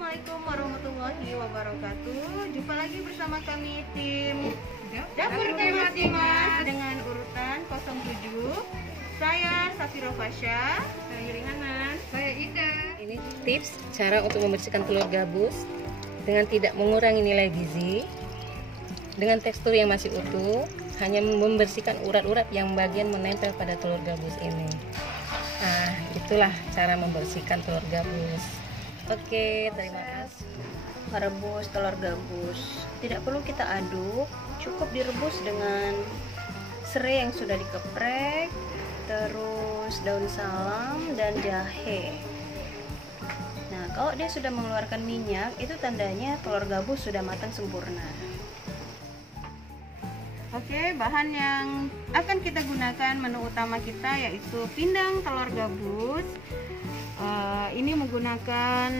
Assalamualaikum warahmatullahi wabarakatuh. Jumpa lagi bersama kami tim Dapur Kemas Dimas dengan urutan 07. Saya Safira Fasya, saya Yurihanan, saya Ida. Ini tips cara untuk membersihkan telur gabus dengan tidak mengurangi nilai gizi, dengan tekstur yang masih utuh, hanya membersihkan urat-urat yang bagian menempel pada telur gabus ini. Nah, itulah cara membersihkan telur gabus. Oke, terima kasih. Merebus telur gabus tidak perlu kita aduk, cukup direbus dengan serai yang sudah dikeprek, terus daun salam dan jahe. Nah, kalau dia sudah mengeluarkan minyak, itu tandanya telur gabus sudah matang sempurna. Oke, bahan yang akan kita gunakan menu utama kita yaitu pindang telur gabus. Ini menggunakan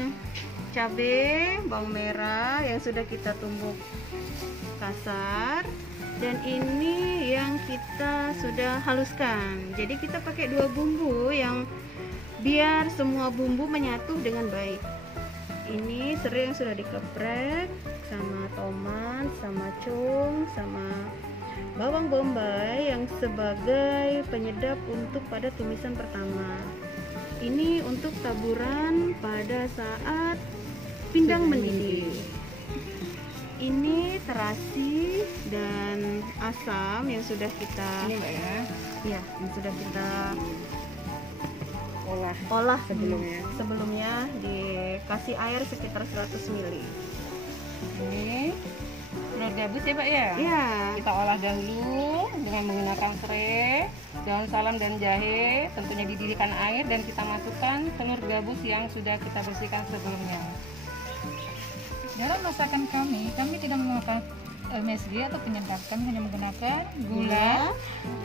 cabai, bawang merah yang sudah kita tumbuk kasar, dan ini yang kita sudah haluskan. Jadi kita pakai dua bumbu yang biar semua bumbu menyatu dengan baik. Ini serai yang sudah dikeprek sama tomat, sama cung, sama bawang bombay yang sebagai penyedap untuk pada tumisan pertama. Ini untuk taburan pada saat pindang mendidih. Ini terasi dan asam yang sudah kita yang sudah kita olah sebelumnya dikasih air sekitar 100 ml. Ini telur gabus ya, Pak ya? Iya. Kita olah dahulu dengan menggunakan serai, daun salam dan jahe. Tentunya dididihkan air dan kita masukkan telur gabus yang sudah kita bersihkan sebelumnya. Dalam masakan kami tidak menggunakan MSG atau penyedap. Kami hanya menggunakan gula,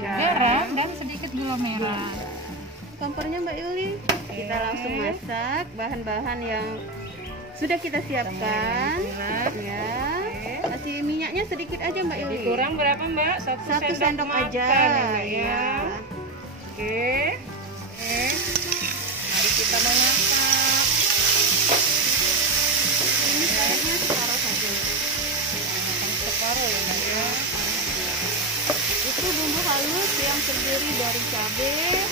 garam, dan sedikit gula merah. Kompornya Mbak Yuli. Kita langsung masak bahan-bahan yang sudah kita siapkan. Ya. Kasih minyaknya sedikit aja Mbak Yuli. Kurang berapa Mbak? Satu sendok aja. Ya. Oke. Mari kita memasak. Ini airnya separuh saja. Separuh ya Mbak ya. Itu bumbu halus yang terdiri dari cabai,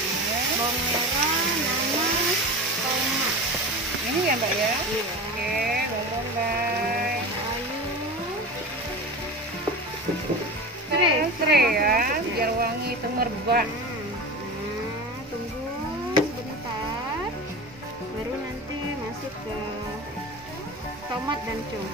bawang merah, nanas, tomat. Ini ya Mbak ya? Iya. Oke, bawang bombay. Serai ya, biar wangi itu merebak. Tunggu sebentar, baru nanti masuk ke tomat dan cung.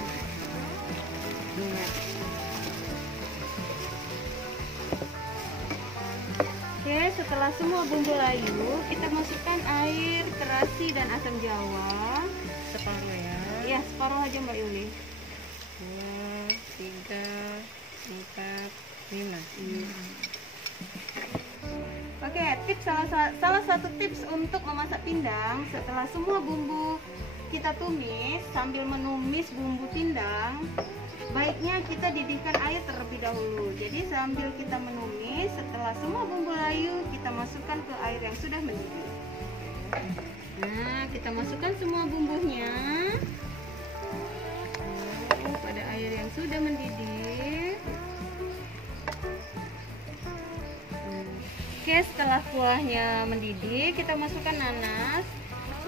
Oke, setelah semua bumbu layu, kita masukkan air, terasi dan asam jawa. Separuh ya. Iya, separuh aja Mbak Yuli. 2, 3, 4, 5. Oke, tips salah satu tips untuk memasak pindang, setelah semua bumbu kita tumis, sambil menumis bumbu pindang, baiknya kita didihkan air terlebih dahulu. Jadi sambil kita menumis, setelah semua bumbu layu, kita masukkan ke air yang sudah mendidih. Nah, kita masukkan semua bumbunya pada air yang sudah mendidih. Oke, setelah kuahnya mendidih, kita masukkan nanas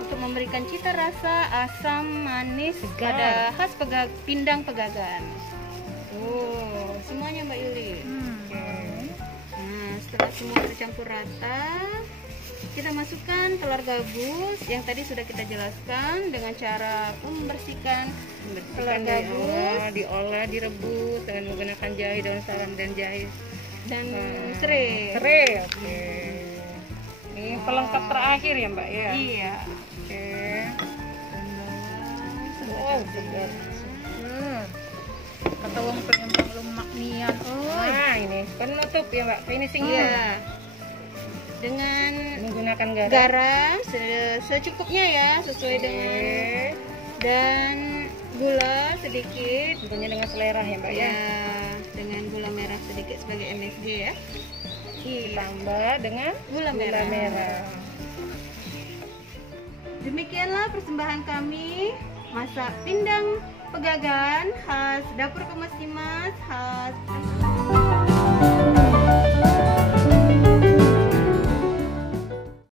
untuk memberikan cita rasa asam manis pada khas pindang pegagan. Semuanya Mbak Yuli. Nah, setelah semua tercampur rata, kita masukkan telur gabus yang tadi sudah kita jelaskan dengan cara membersihkan telur gabus, diolah, direbus dengan menggunakan jahe, daun salam dan jahe dan serai. Oke. Ini pelengkap terakhir ya Mbak ya? Iya. Oke. Segar. Kata wong pelempang lemak nian. Nah, ini penutup ya Mbak, finishing. Iya. Dengan Menggunakan garam secukupnya ya, sesuai dengan, dan gula sedikit. tentunya dengan selera ya Mbak ya. Ya, dengan gula merah sedikit sebagai MSG ya. Ditambah dengan Gula merah. Demikianlah persembahan kami masak pindang pegagan khas dapur Kemas Dimas, khas